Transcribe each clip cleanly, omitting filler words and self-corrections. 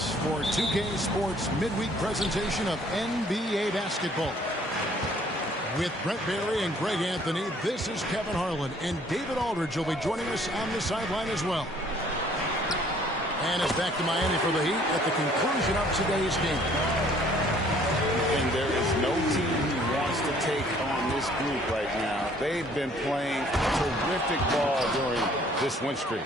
us for 2K Sports midweek presentation of NBA basketball. With Brent Barry and Greg Anthony, this is Kevin Harlan, and David Aldridge will be joining us on the sideline as well. And it's back to Miami for the Heat at the conclusion of today's game. And there is no team who wants to take on this group right now. They've been playing terrific ball during this win streak.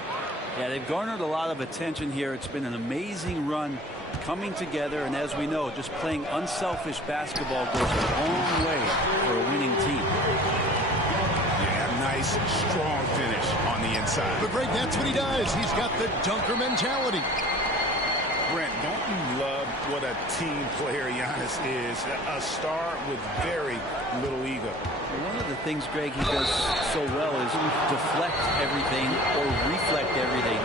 Yeah, they've garnered a lot of attention here. It's been an amazing run coming together, and as we know, just playing unselfish basketball goes a long way for a winning team. Yeah, nice, strong finish on the inside. But Greg, that's what he does. He's got the dunker mentality. Brent, don't you love what a team player Giannis is? A star with very little ego. One of the things, Greg, he does so well is deflect everything or reflect everything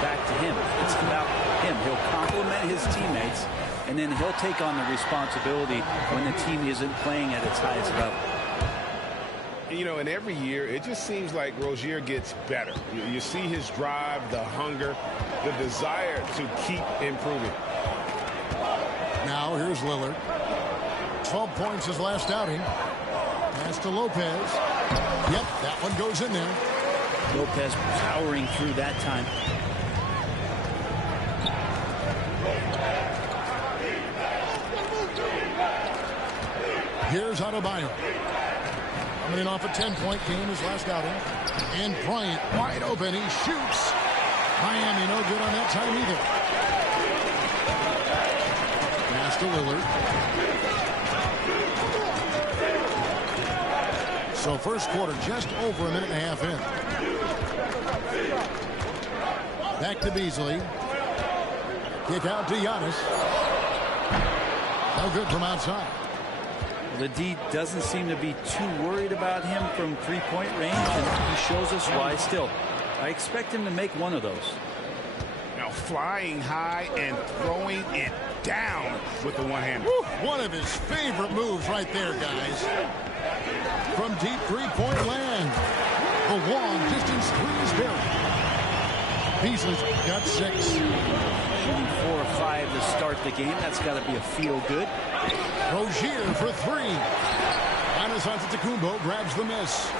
back to him. It's about him. He'll compliment his teammates, and then he'll take on the responsibility when the team isn't playing at its highest level. You know, and every year, it just seems like Rozier gets better. You see his drive, the hunger, the desire to keep improving. Now, here's Lillard. 12 points his last outing. Pass to Lopez. Yep, that one goes in there. Lopez powering through that time. Here's Adebayo. Coming off a 10-point game his last outing. And Bryant wide open. He shoots. Miami no good on that time either. Pass to Lillard. So first quarter just over a minute and a half in. Back to Beasley. Kick out to Giannis. No good from outside. The D doesn't seem to be too worried about him from three-point range, and he shows us why still. I expect him to make one of those. Now flying high and throwing it down with the one-hander. One of his favorite moves right there, guys. From deep three-point land. The long distance three is buried. Beasley's got 6. Shooting 4 or 5 to start the game. That's got to be a feel-good. Rozier for 3. Giannis Antetokounmpo grabs the miss.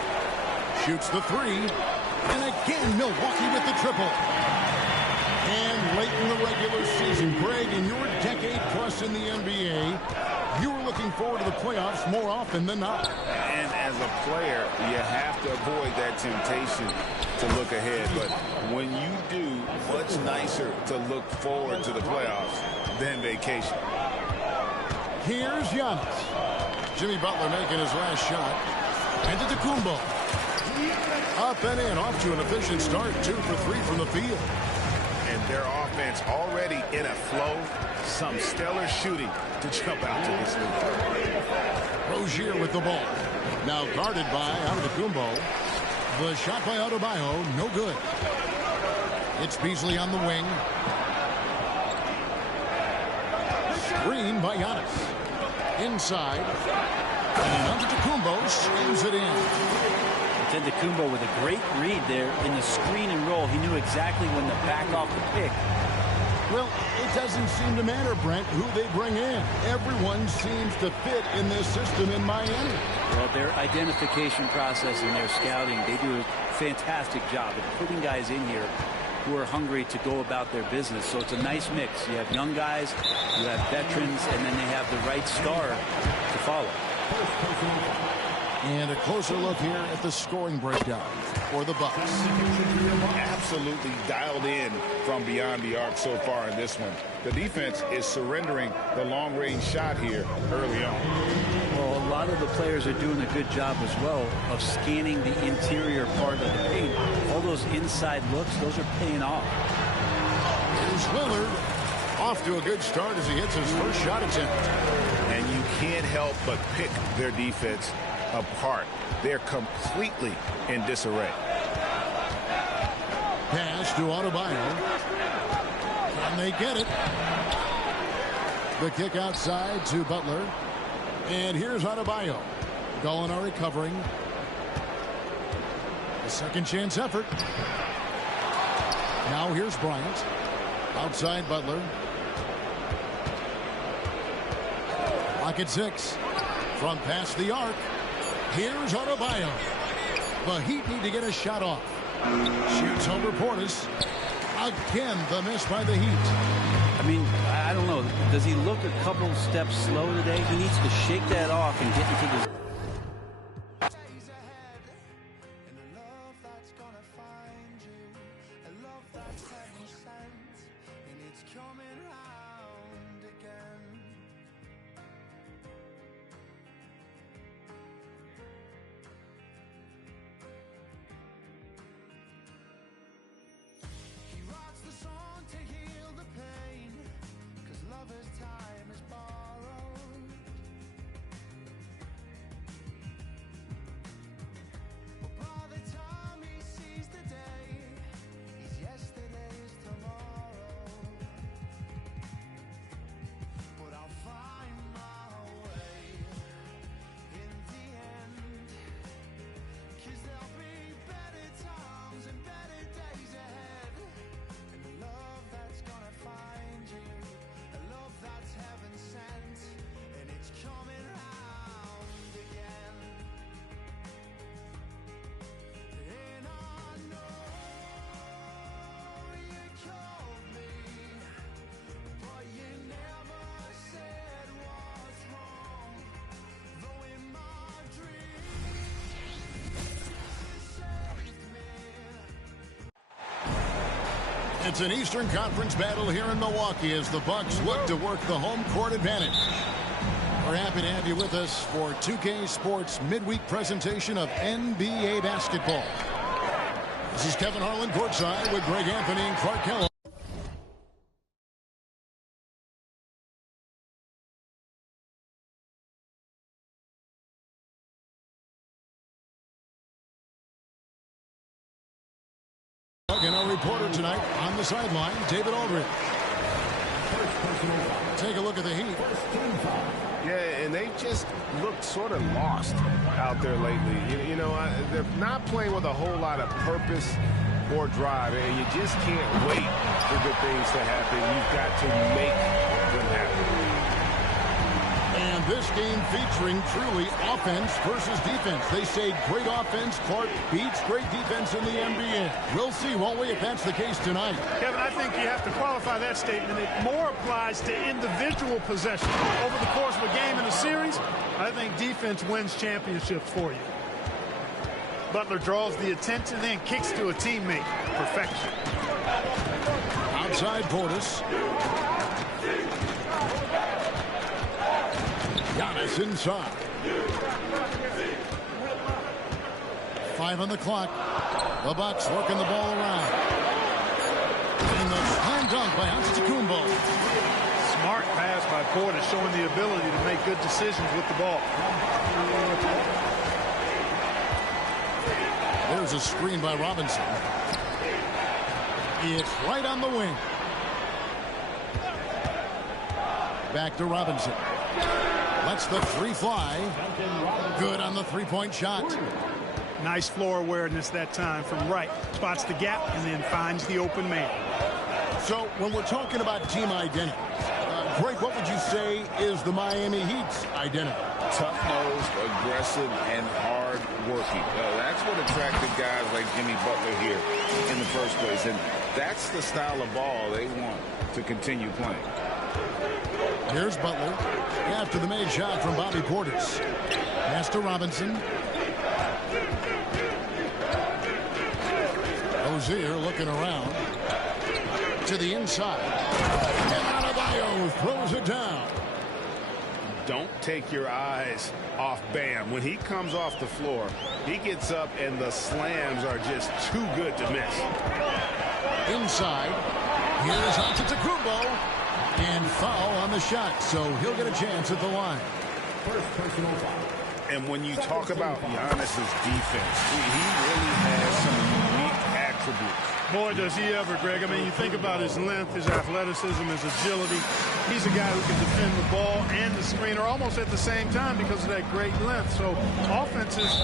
Shoots the 3. And again, Milwaukee with the triple. And late in the regular season, Greg, in your decade plus in the NBA, you were looking forward to the playoffs more often than not. And as a player, you have to avoid that temptation to look ahead. But when you do, much nicer to look forward to the playoffs than vacation. Here's Giannis. Jimmy Butler making his last shot. Antetokounmpo. Up and in, off to an efficient start. 2 for 3 from the field. And their offense already in a flow. Some stellar shooting to jump out to this lead. Rozier with the ball. Now guarded by Antetokounmpo. The shot by Adebayo, no good. It's Beasley on the wing. Screen by Giannis. Inside. And Antetokounmpo slams it in. Antetokounmpo with a great read there in the screen and roll. He knew exactly when to back off the pick. Well, it doesn't seem to matter, Brent, who they bring in. Everyone seems to fit in this system in Miami. Well, their identification process and their scouting, they do a fantastic job of putting guys in here who are hungry to go about their business. So it's a nice mix. You have young guys, you have veterans, and then they have the right star to follow. And a closer look here at the scoring breakdown for the Bucks. Absolutely dialed in from beyond the arc so far in this one. The defense is surrendering the long-range shot here early on. Well, a lot of the players are doing a good job as well of scanning the interior part of the paint. All those inside looks, those are paying off. Here's Lillard off to a good start as he hits his first shot attempt. And you can't help but pick their defense apart. They're completely in disarray. Pass to Adebayo. And they get it. The kick outside to Butler. And here's Adebayo. Gallinari covering. A second chance effort. Now here's Bryant. Outside Butler. Clock at 6. From past the arc, here's Adebayo. The Heat need to get a shot off. Shoots over Portis. Again, the miss by the Heat. I mean, I don't know. Does he look a couple steps slow today? He needs to shake that off and get into the... It's an Eastern Conference battle here in Milwaukee as the Bucks look to work the home court advantage. We're happy to have you with us for 2K Sports midweek presentation of NBA basketball. This is Kevin Harlan courtside with Greg Anthony and Clark Kellogg. And our reporter tonight on the sideline, David Aldridge. Take a look at the Heat. Yeah, and they just looked sort of lost out there lately. You know, they're not playing with a whole lot of purpose or drive, and you just can't wait for good things to happen. You've got to make them happen. And this game featuring truly offense versus defense. They say great offense, Clark, beats great defense in the NBA. We'll see, won't we, if that's the case tonight. Kevin, I think you have to qualify that statement. It more applies to individual possession. Over the course of a game in a series, I think defense wins championships for you. Butler draws the attention, then kicks to a teammate. Perfection. Outside Portis. Giannis inside. 5 on the clock. The Bucks working the ball around. And the slam dunk by Antetokounmpo. Smart pass by Portis, showing the ability to make good decisions with the ball. There's a screen by Robinson. It's right on the wing. Back to Robinson. Lets the three fly. Good on the three-point shot. Nice floor awareness that time from right. Spots the gap and then finds the open man. So when we're talking about team identity, Greg, what would you say is the Miami Heat's identity? Tough-nosed, aggressive, and hard-working. That's what attracted guys like Jimmy Butler here in the first place. And that's the style of ball they want to continue playing. Here's Butler after the made shot from Bobby Portis. Pass to Robinson. Rozier looking around to the inside. And Adebayo throws it down. Don't take your eyes off Bam. When he comes off the floor, he gets up and the slams are just too good to miss. Inside. Here's Antetokounmpo. And foul on the shot, so he'll get a chance at the line. First personal foul. And when you talk about Giannis's defense, he really has some unique attributes. Boy, does he ever, Greg. I mean, you think about his length, his athleticism, his agility. He's a guy who can defend the ball and the screener almost at the same time because of that great length. So offenses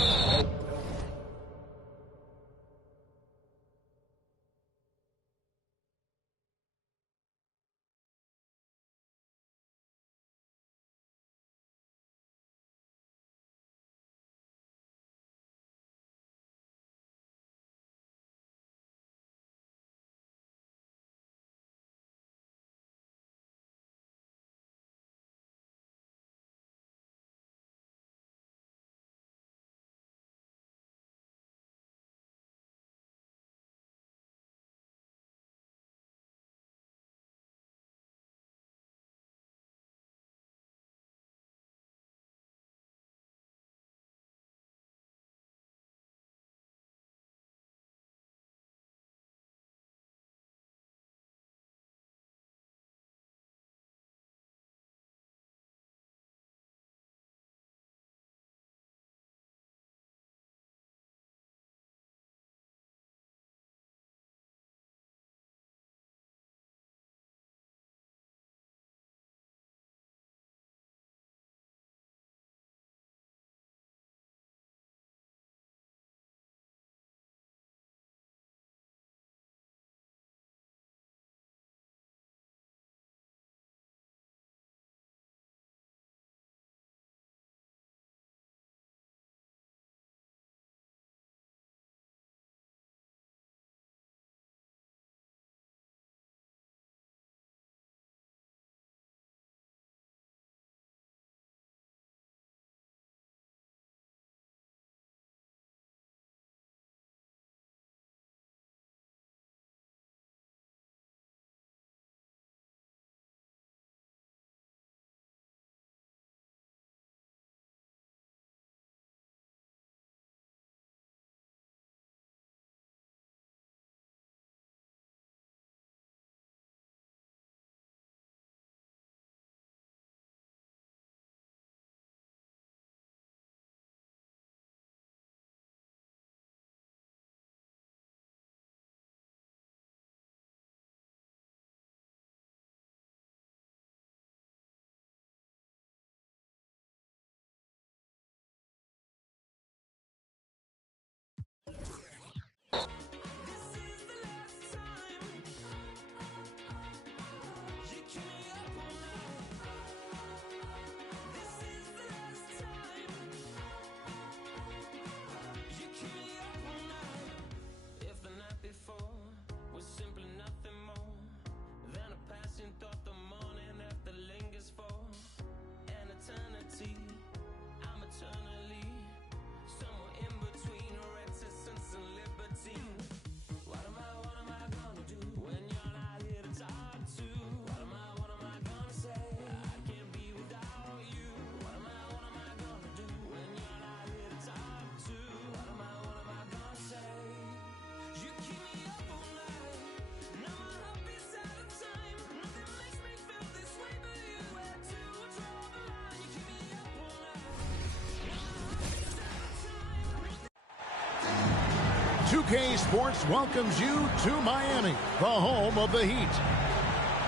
2K Sports welcomes you to Miami, the home of the Heat.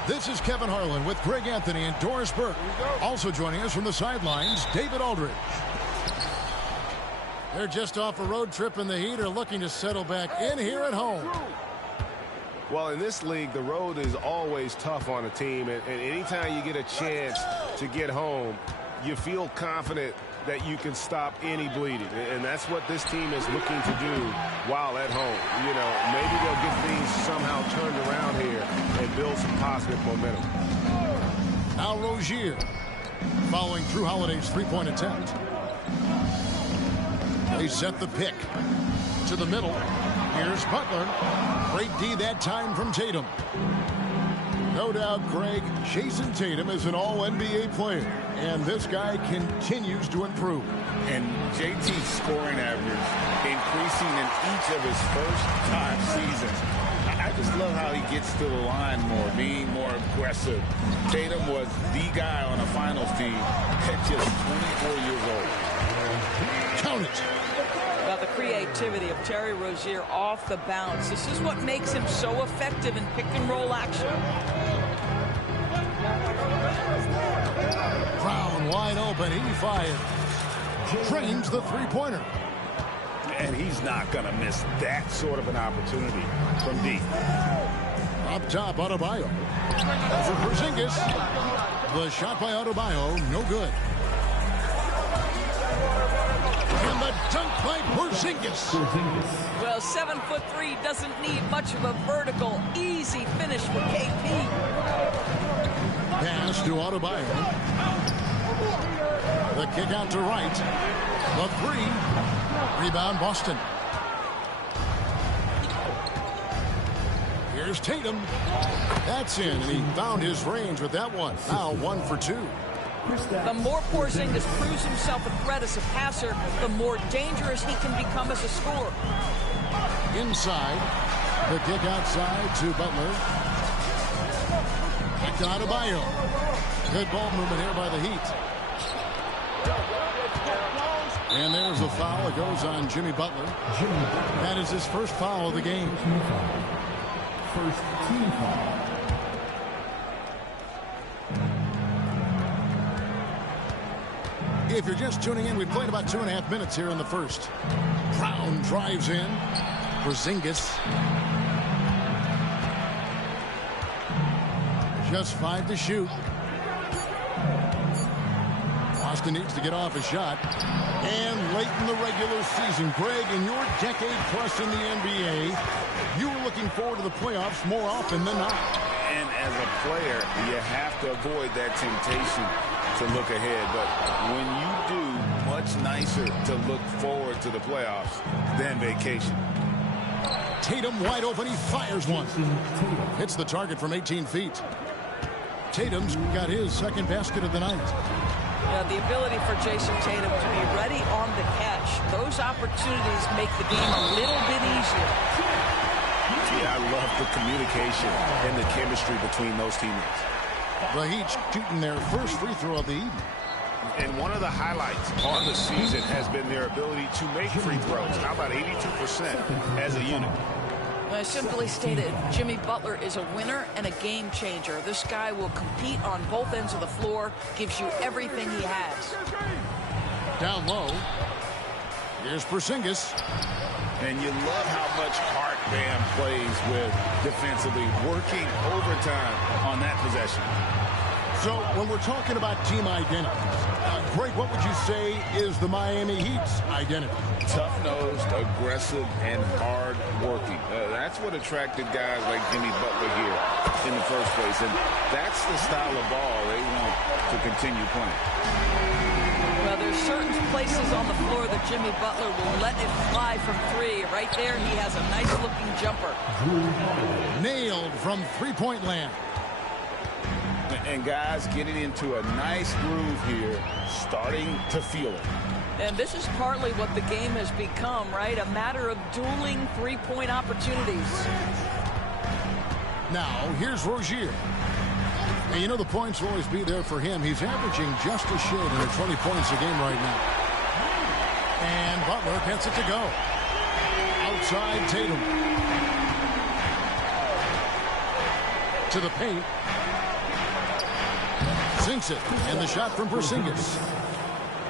This is Kevin Harlan with Greg Anthony and Doris Burke. Also joining us from the sidelines, David Aldridge. They're just off a road trip, and the Heat are looking to settle back in here at home. Well, in this league, the road is always tough on a team, and anytime you get a chance to get home, you feel confident that you can stop any bleeding. And that's what this team is looking to do while at home. You know, maybe they'll get things somehow turned around here and build some positive momentum. Now Rozier following Drew Holiday's three-point attempt. They set the pick to the middle. Here's Butler. Great D that time from Tatum. No doubt, Greg, Jason Tatum is an all-NBA player, and this guy continues to improve. And JT's scoring average increasing in each of his first 5 seasons. I just love how he gets to the line more, being more aggressive. Tatum was the guy on a finals team at just 24 years old. Count it. About the creativity of Terry Rozier off the bounce. This is what makes him so effective in pick-and-roll action. Brown wide open. He fired. Drains the three-pointer. And he's not going to miss that sort of an opportunity from deep. Up top, Adebayo. For Porzingis. The shot by Adebayo, no good. And the dunk by Porzingis. Well, 7'3" doesn't need much of a vertical, easy finish for KP. Pass to Adebayo. The kick out to right. The three. Rebound Boston. Here's Tatum. That's in, and he found his range with that one. Now 1 for 2. The more Porzingis proves himself a threat as a passer, the more dangerous he can become as a scorer. Inside. The kick outside to Butler. Back to Adebayo. Good ball movement here by the Heat. And there's a foul. It goes on Jimmy Butler. That is his first foul of the game. First team foul. If you're just tuning in, we played about 2.5 minutes here in the first. Brown drives in. Porzingis. Just 5 to shoot. Boston needs to get off a shot. And late in the regular season, Greg, in your decade plus in the NBA, you were looking forward to the playoffs more often than not. And as a player, you have to avoid that temptation to look ahead. But when you do, much nicer to look forward to the playoffs than vacation. Tatum wide open. He fires one. Hits the target from 18 feet. Tatum's got his second basket of the night. Yeah, the ability for Jason Tatum to be ready on the catch. Those opportunities make the game a little bit easier. Yeah, I love the communication and the chemistry between those teammates. The Heat shooting their first free throw of the evening. And one of the highlights on the season has been their ability to make free throws. How about 82% as a unit? Well, simply stated, Jimmy Butler is a winner and a game changer. This guy will compete on both ends of the floor, gives you everything he has. Down low. Here's Porzingis. And you love how much heart Bam plays with defensively, working overtime on that possession. So when we're talking about team identity, Greg, what would you say is the Miami Heat's identity? Tough-nosed, aggressive, and hard-working. That's what attracted guys like Jimmy Butler here in the first place. And that's the style of ball they want to continue playing. Well, there's certain places on the floor that Jimmy Butler will let it fly from 3. Right there, he has a nice-looking jumper. Nailed from three-point land. And guys getting into a nice groove here, starting to feel it. And this is partly what the game has become, right? A matter of dueling three-point opportunities. Now, here's Rozier. And you know the points will always be there for him. He's averaging just a shade under 20 points a game right now. And Butler gets it to go. outside Tatum. To the paint. Sinks it. And the shot from Porzingis.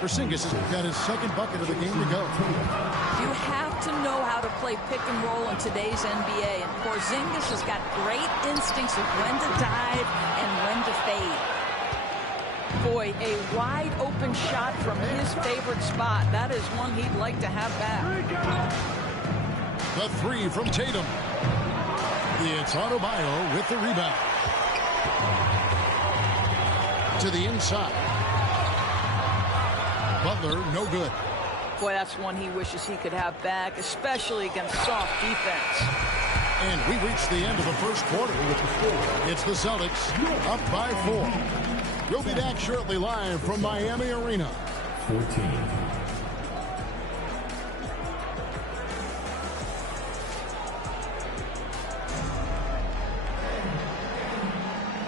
Porzingis has got his second bucket of the game to go. You have to know how to play pick and roll in today's NBA. And Porzingis has got great instincts of when to dive and when to fade. Boy, a wide open shot from his favorite spot. That is one he'd like to have back. The three from Tatum. It's Adebayo with the rebound. To the inside. Butler, no good. Boy, that's one he wishes he could have back, especially against soft defense. And we reach the end of the first quarter. It's the Celtics up by 4. We'll be back shortly live from Miami Arena. 14.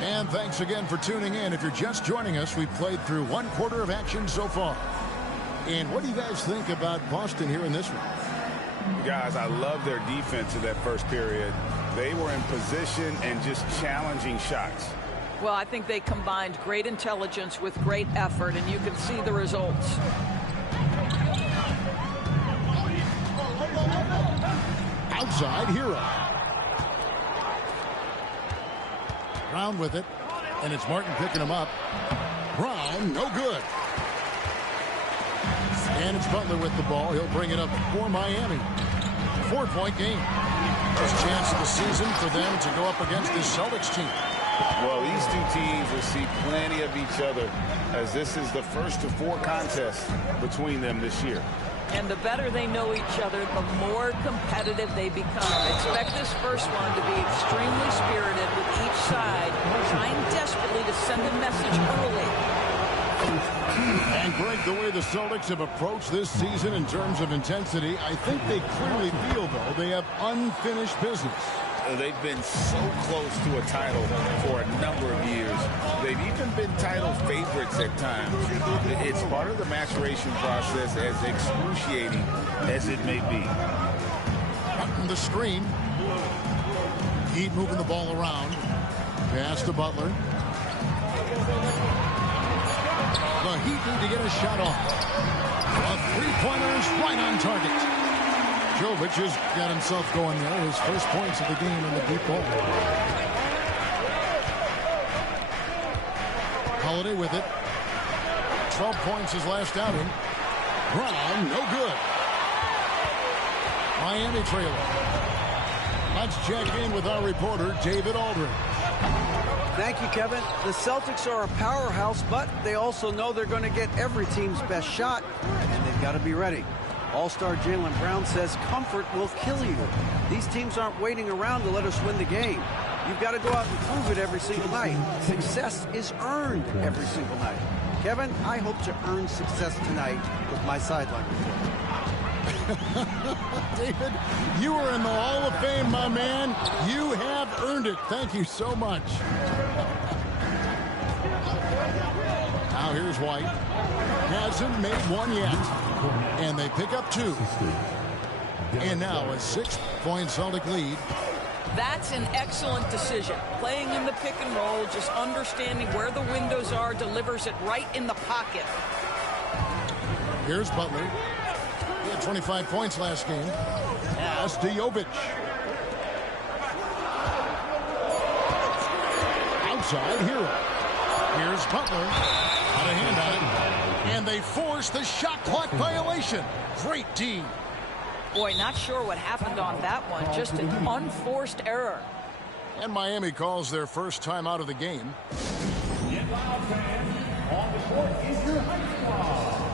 And thanks again for tuning in. If you're just joining us, we've played through one quarter of action so far. And what do you guys think about Boston here in this one? Guys, I love their defense in that first period. They were in position and just challenging shots. Well, I think they combined great intelligence with great effort, and you can see the results. Outside Hero. Brown with it, and it's Martin picking him up. Brown, no good. And it's Butler with the ball. He'll bring it up for Miami. 4-point game. First chance of the season for them to go up against this Celtics team. Well, these two teams will see plenty of each other, as this is the first of 4 contests between them this year. And the better they know each other, the more competitive they become. Expect this first one to be extremely spirited, with each side trying desperately to send a message early. And Greg, the way the Celtics have approached this season in terms of intensity, I think they clearly feel, though, they have unfinished business. They've been so close to a title for a number of years. They've even been title favorites at times. It's part of the maturation process, as excruciating as it may be. From the screen. Heat moving the ball around. Pass to Butler. The Heat need to get a shot off. A three-pointer's right on target. Jovic has got himself going there. His first points of the game in the deep ball. Holiday with it. 12 points his last outing. Brown, no good. Miami trailer. Let's check in with our reporter, David Aldridge. Thank you, Kevin. The Celtics are a powerhouse, but they also know they're going to get every team's best shot, and they've got to be ready. All-star Jaylen Brown says comfort will kill you. These teams aren't waiting around to let us win the game. You've got to go out and prove it every single night. Success is earned every single night. Kevin, I hope to earn success tonight with my sideline report. David, you are in the Hall of Fame, my man. You have earned it. Thank you so much. Now here's White. Hasn't made one yet. And they pick up 2. And now a 6-point Celtic lead. That's an excellent decision. Playing in the pick and roll, just understanding where the windows are, delivers it right in the pocket. Here's Butler. He had 25 points last game. Pass to Jovic. Outside Hero. Here's Butler. Got a hand on it. And they force the shot clock violation. Great D. Boy, not sure what happened on that one. Just an unforced error. And Miami calls their first time out of the game. Get loud, fans. On the court is your high squad.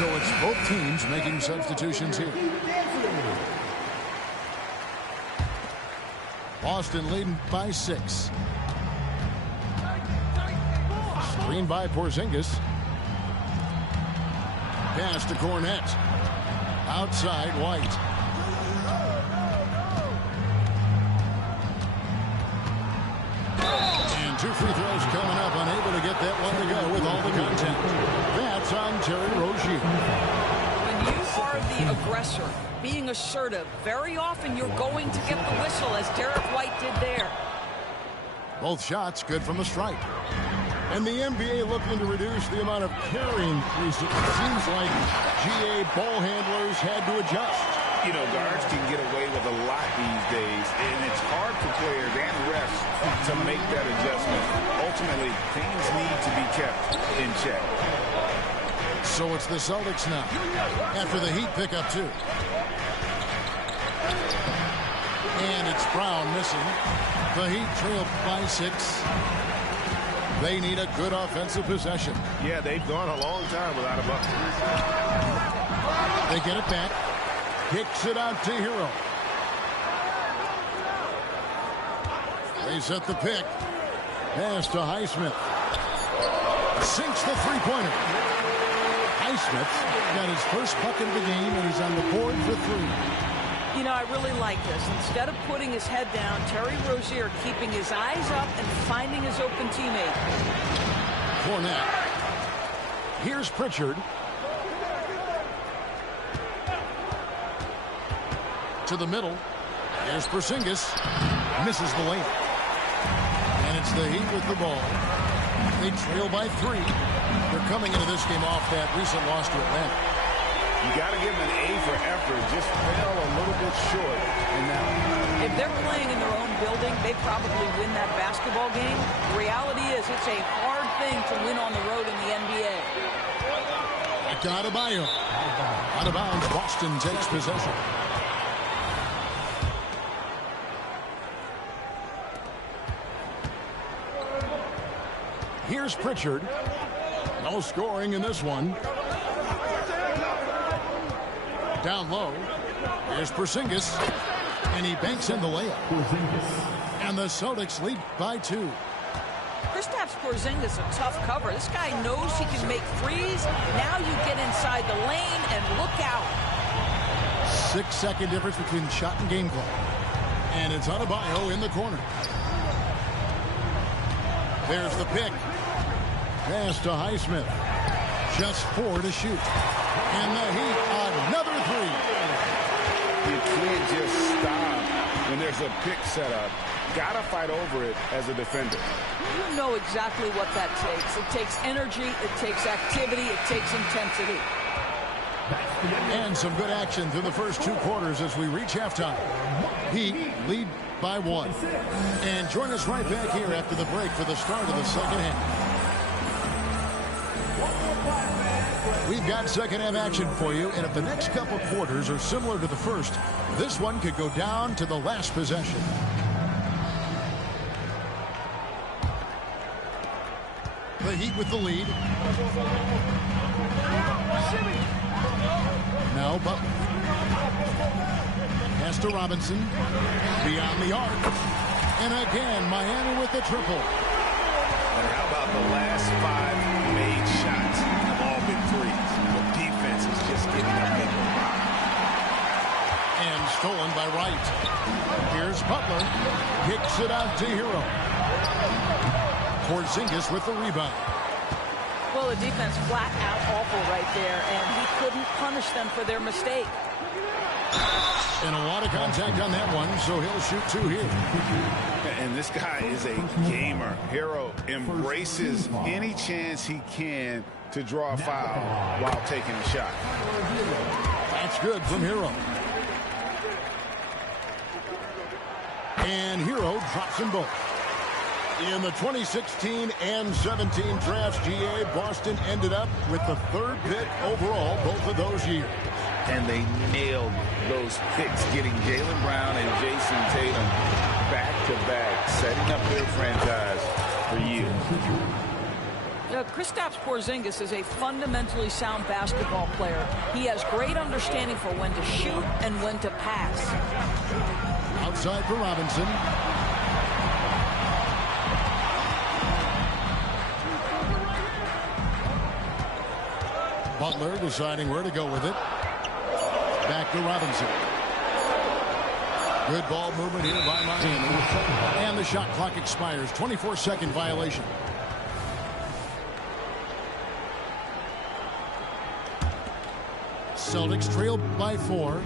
So it's both teams making substitutions here. Boston leading by 6. Screen by Porzingis. Pass to Cornette. Outside White. And 2 free throws coming up. Unable to get that one to go with all the content. That's on Terry Rozier. When you are the aggressor, being assertive, very often you're going to get the whistle, as Derek White did there. Both shots good from the stripe. And the NBA looking to reduce the amount of carrying recently. It seems like GA ball handlers had to adjust. You know, guards can get away with a lot these days, and it's hard for players and refs to make that adjustment. Ultimately, things need to be kept in check. So it's the Celtics now, after the Heat pick up 2. And it's Brown missing. The Heat trail by 6. They need a good offensive possession. Yeah, they've gone a long time without a bucket. They get it back. Kicks it out to Hero. They set the pick. Pass to Highsmith. Sinks the three-pointer. Highsmith got his first bucket of the game, and he's on the board for 3. You know, I really like this. Instead of putting his head down, Terry Rozier keeping his eyes up and finding his open teammate. Cornette. Here's Pritchard. To the middle. Here's Porzingis. Misses the layup. And it's the Heat with the ball. They trail by 3. They're coming into this game off that recent loss to Atlanta. You got to give them an A for effort. Just fell a little bit short in that one. If they're playing in their own building, they probably win that basketball game. The reality is it's a hard thing to win on the road in the NBA. Back to Adebayo. Out of bounds, Boston takes possession. Here's Pritchard. No scoring in this one. Down low. Here's Porzingis. And he banks in the layup. And the Celtics lead by 2. Kristaps Porzingis a tough cover. This guy knows he can make threes. Now you get inside the lane and look out. 6-second difference between shot and game clock. And it's Adebayo in the corner. There's the pick. Pass to Highsmith. Just 4 to shoot. And the Heat, another 3. You can't just stop when there's a pick set up. Got to fight over it as a defender. You know exactly what that takes. It takes energy, it takes activity, it takes intensity. And some good action through the first 2 quarters as we reach halftime. Heat lead by 1. And join us right back here after the break for the start of the second half. We've got second half action for you, and if the next couple quarters are similar to the first, this one could go down to the last possession. The Heat with the lead. Now Butler. Pass to Robinson. Beyond the arc. And again, Miami with the triple. And how about the last 5 made shots? Have all been threes. The defense is just getting up in the rock. And stolen by Wright. Here's Butler. Kicks it out to Hero. Porzingis with the rebound. Well, the defense flat out awful right there, and he couldn't punish them for their mistake. And a lot of contact on that one, so he'll shoot 2 here. And this guy is a gamer. Hero embraces any chance he can to draw a foul while taking a shot. That's good from Hero. And Hero drops them both. In the 2016 and 17 drafts, GA, Boston ended up with the 3rd pick overall both of those years. And they nailed those picks, getting Jaylen Brown and Jason Tatum back-to-back, setting up their franchise for years. Kristaps Porzingis is a fundamentally sound basketball player. He has great understanding for when to shoot and when to pass. Outside for Robinson. Butler deciding where to go with it. Back to Robinson. Good ball movement here by Miami. And the shot clock expires. 24-second violation. Celtics trail by 4.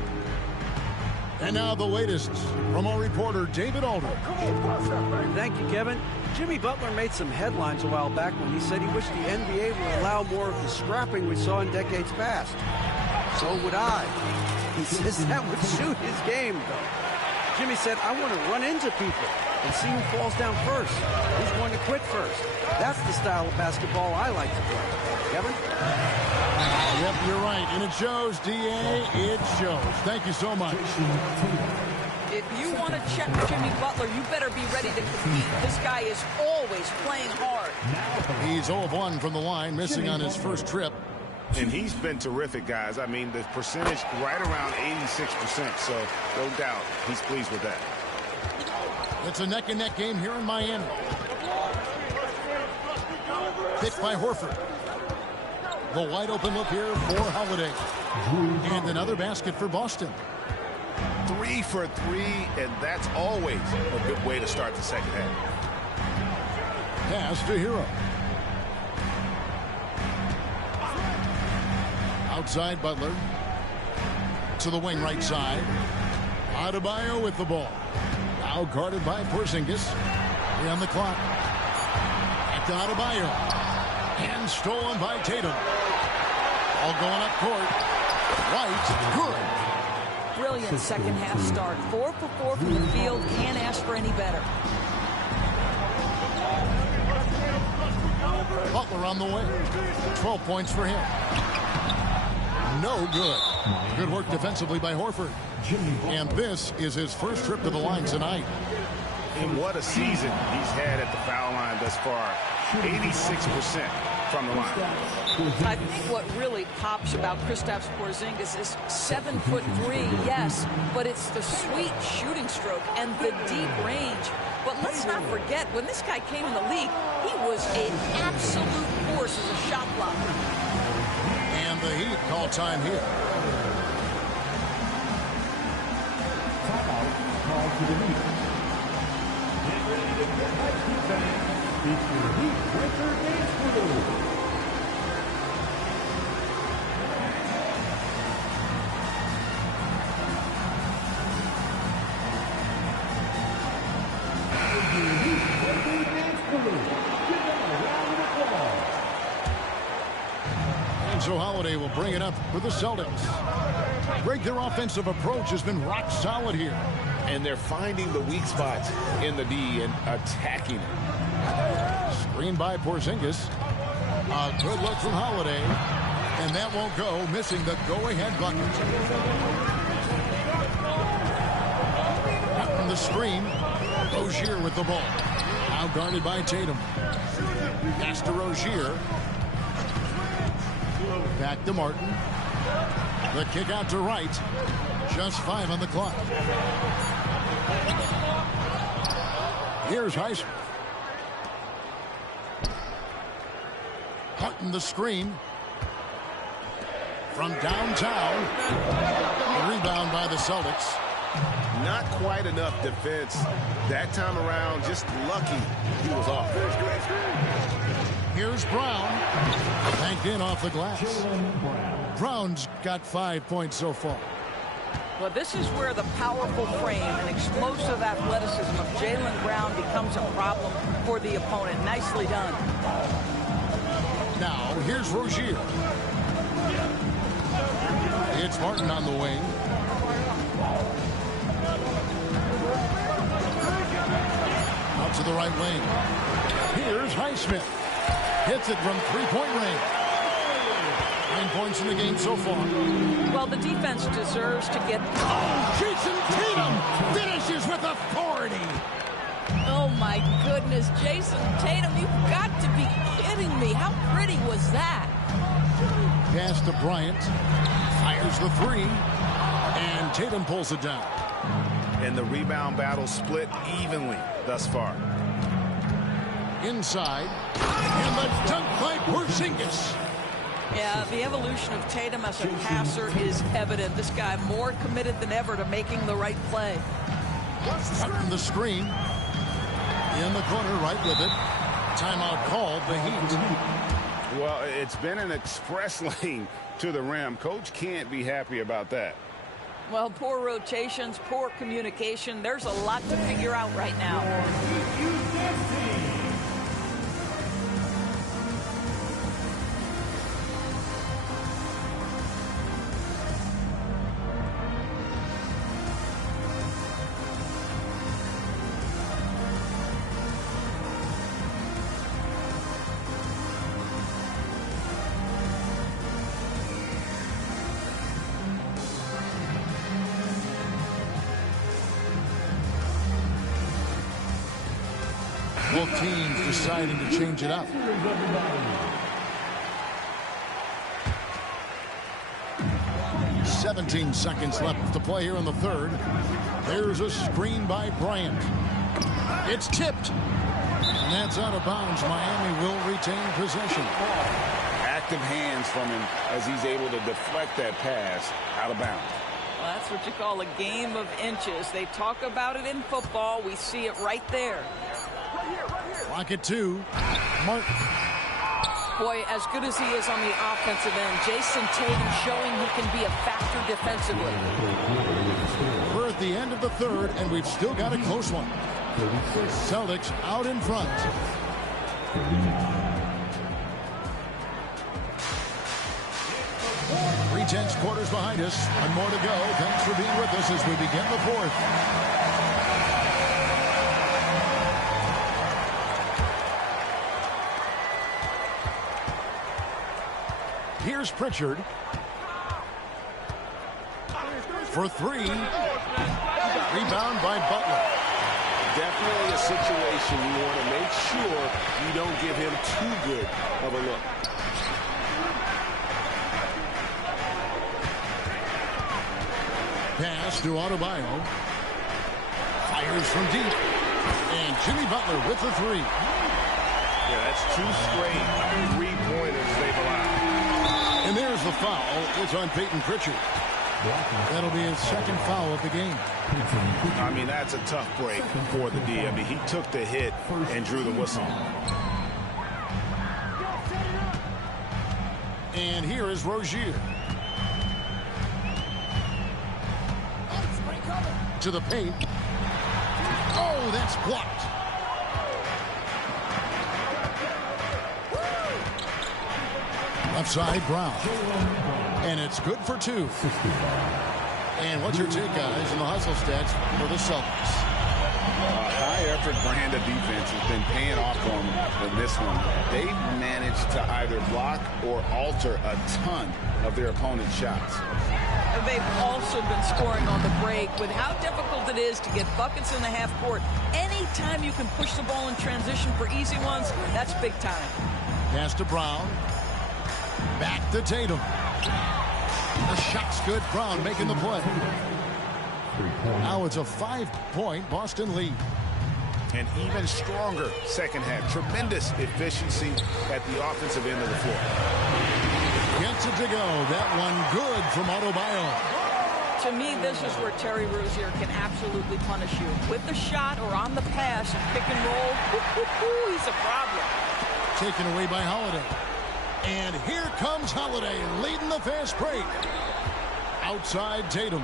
And now the latest from our reporter, David Aldridge. Thank you, Kevin. Jimmy Butler made some headlines a while back when he said he wished the NBA would allow more of the scrapping we saw in decades past. So would I. He says that would suit his game, though. Jimmy said, I want to run into people and see who falls down first, who's going to quit first. That's the style of basketball I like to play. Kevin? Yep, you're right. And it shows, D.A. It shows. Thank you so much. If you want to check Jimmy Butler, you better be ready to compete. This guy is always playing hard. He's 0-1 from the line, missing on his first trip. And he's been terrific, guys. I mean, the percentage right around 86%, so no doubt he's pleased with that. It's a neck-and-neck game here in Miami. Picked by Horford. The wide open look here for Holiday. And another basket for Boston. 3 for 3, and that's always a good way to start the second half. Pass to Hero. Outside Butler. To the wing right side. Adebayo with the ball. Now guarded by Porzingis. On the clock. Back to Adebayo. And stolen by Tatum. All going up court. White. Good. Brilliant second half start. 4 for 4 from the field. Can't ask for any better. Butler on the way. 12 points for him. No good. Good work defensively by Horford. And this is his first trip to the line tonight. And what a season he's had at the foul line thus far. 86% from the line. I think what really pops about Kristaps Porzingis is 7'3", yes, but it's the sweet shooting stroke and the deep range. But let's not forget, when this guy came in the league, he was an absolute force as a shot blocker. And the Heat call time here. Timeout called to the Heat. Get ready to get back to fans. It's your Heat Winter Dance Crew. So Holiday will bring it up for the Celtics. Greg, their offensive approach has been rock solid here. And they're finding the weak spots in the D and attacking it. Screen by Porzingis. A good look from Holiday. And that won't go, missing the go-ahead bucket. Out from the screen. Rozier with the ball. Now guarded by Tatum. Pass to Rozier. Back to Martin. The kick out to Wright. Just 5 on the clock. Here's Heisman. Cutting the screen. From downtown. A rebound by the Celtics. Not quite enough defense that time around. Just lucky he was off. Here's Brown. Banked in off the glass. Brown's got 5 points so far. Well, this is where the powerful frame and explosive athleticism of Jaylen Brown becomes a problem for the opponent. Nicely done. Now, here's Rozier. It's Martin on the wing. Out to the right wing. Here's Highsmith. Hits it from three-point range. 9 points in the game so far. Well, the defense deserves to get... Oh, Jason Tatum finishes with authority. Oh, my goodness, Jason Tatum, you've got to be kidding me. How pretty was that? Pass to Bryant. Fires the three. And Tatum pulls it down. And the rebound battle split evenly thus far. Inside. And the dunk by Porzingis. Yeah, the evolution of Tatum as a passer is evident. This guy more committed than ever to making the right play. Cut from the screen. In the corner, right with it. Timeout called, the Heat. Well, it's been an express lane to the rim. Coach can't be happy about that. Well, poor rotations, poor communication. There's a lot to figure out right now. Both teams deciding to change it up. "17 seconds left to play here in the third. There's a screen by Bryant. It's tipped. And that's out of bounds. Miami will retain possession. Active hands from him as he's able to deflect that pass out of bounds. Well, that's what you call a game of inches. They talk about it in football. We see it right there. Clock at 2. Martin. Boy, as good as he is on the offensive end, Jason Tatum showing he can be a factor defensively. We're at the end of the third, and we've still got a close one. Celtics out in front. 3/10 quarters behind us. One more to go. Thanks for being with us as we begin the fourth. Here's Pritchard. For three. Rebound by Butler. Definitely a situation you want to make sure you don't give him too good of a look. Pass to Adebayo. Fires from deep. And Jimmy Butler with the three. Yeah, that's 2 straight 3-pointers they've allowed. And there's the foul. It's on Peyton Pritchard. That'll be his second foul of the game. I mean, that's a tough break for the D. I mean, he took the hit and drew the whistle. And here is Rozier. To the paint. Oh, that's blocked. Left side, Brown. And it's good for 2. And what's your take, guys, in the hustle stats for the Celtics? High-effort brand of defense has been paying off for them in this one. They've managed to either block or alter a ton of their opponent's shots. And they've also been scoring on the break. With how difficult it is to get buckets in the half court, anytime you can push the ball in transition for easy ones, that's big time. Pass to Brown. Back to Tatum. The shot's good. Brown making the play. Now it's a 5-point Boston lead. An even stronger second half. Tremendous efficiency at the offensive end of the floor. Gets it to go. That one good from Adebayo. To me, this is where Terry Rozier can absolutely punish you. With the shot or on the pass, pick and roll, he's a problem. Taken away by Holiday. And here comes Holiday leading the fast break. Outside Tatum.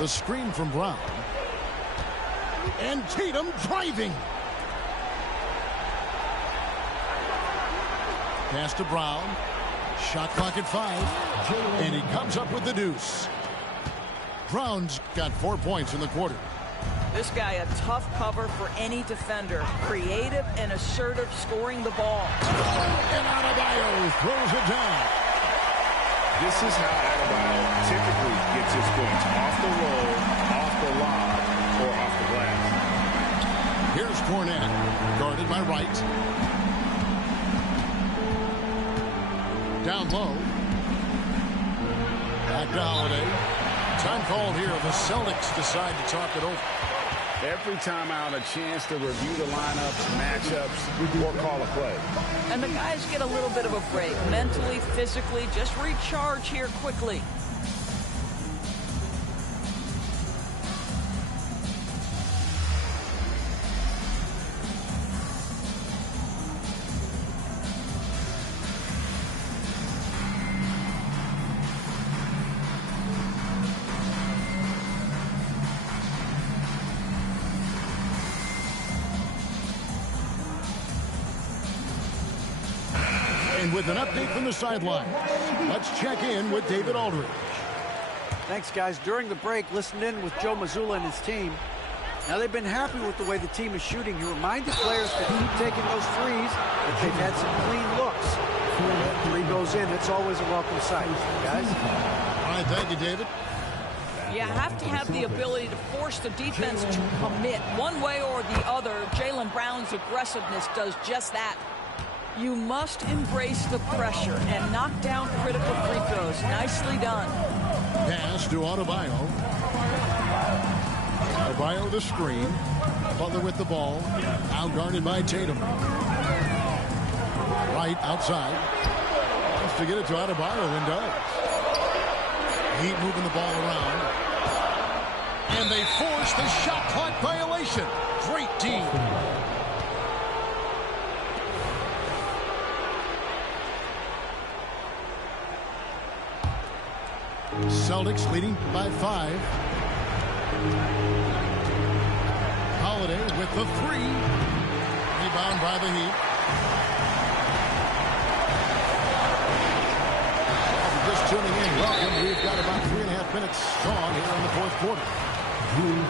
The screen from Brown. And Tatum driving. Pass to Brown. Shot clock at 5. And he comes up with the deuce. Brown's got 4 points in the quarter. This guy a tough cover for any defender. Creative and assertive scoring the ball. And Adebayo throws it down. This is how Adebayo typically gets his points. Off the roll, off the lob, or off the glass. Here's Cornette, guarded by Wright. Down low. Back to Holiday. Time called here. The Celtics decide to talk it over. Every time out, a chance to review the lineups, matchups, or call a play. And the guys get a little bit of a break. Mentally, physically, just recharge here quickly. And with an update from the sideline, let's check in with David Aldridge. Thanks, guys. During the break, listened in with Joe Mazzulla and his team. Now, they've been happy with the way the team is shooting. He reminded players to keep taking those threes, that they've had some clean looks. When that three goes in, it's always a welcome sight, guys. All right, thank you, David. You have to have the ability to force the defense to commit one way or the other. Jaylen Brown's aggressiveness does just that. You must embrace the pressure and knock down critical free throws. Nicely done. Pass to Adebayo. Adebayo the screen. Butler with the ball. Now guarded by Tatum. Right outside. Wants to get it to Adebayo and does. Heat moving the ball around. And they force the shot clock violation. Great team. Celtics leading by 5. Holiday with the 3. Rebound by the Heat. If you're just tuning in, welcome. We've got about 3.5 minutes gone here in the fourth quarter.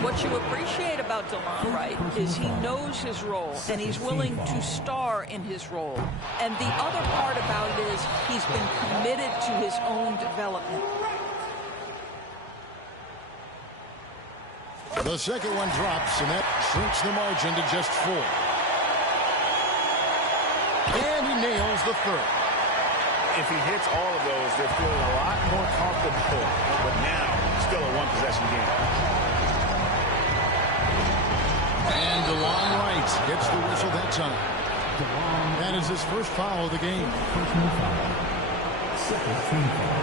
What you appreciate about DeLon Wright is he knows his role, and he's willing to star in his role. And the other part about it is he's been committed to his own development. The second one drops, and that shrinks the margin to just 4. And he nails the third. If he hits all of those, they're feeling a lot more comfortable. But now, still a one-possession game. And DeLon Wright gets the whistle that time. That is his first foul of the game. Second team foul.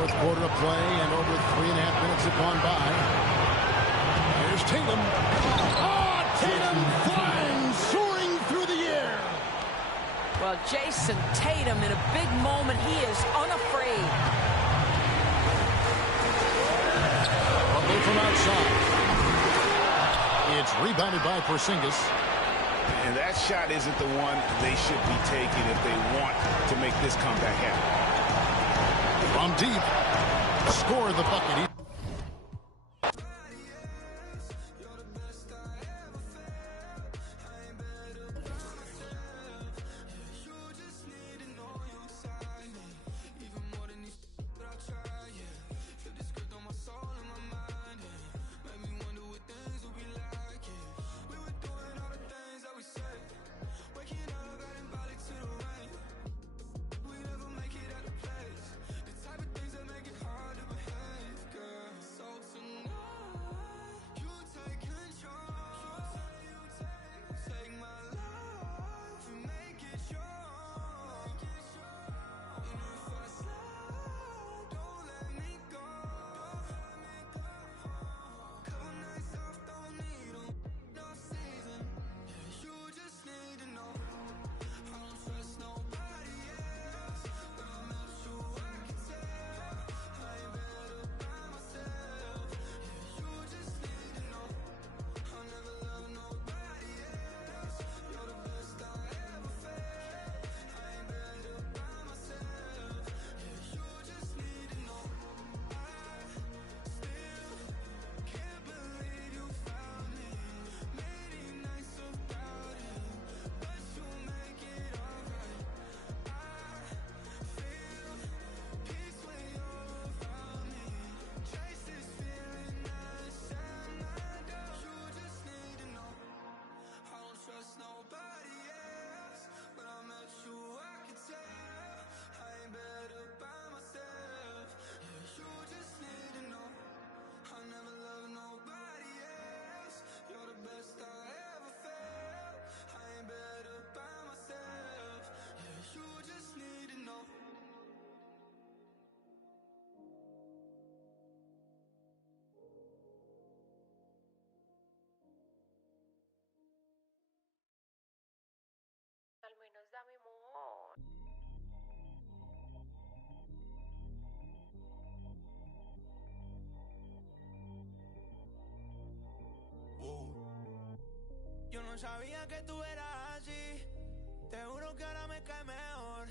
Fourth quarter of play, and over 3.5 minutes have gone by. Here's Tatum. Oh, Tatum flying, soaring through the air. Well, Jason Tatum, in a big moment, he is unafraid. Butler from outside. It's rebounded by Porzingis. And that shot isn't the one they should be taking if they want to make this comeback happen. From deep, score the bucket. sabía que tú eras así. Te juro que ahora me cae mejor.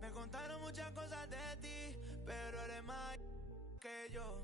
Me contaron muchas cosas de ti, pero eres más que yo.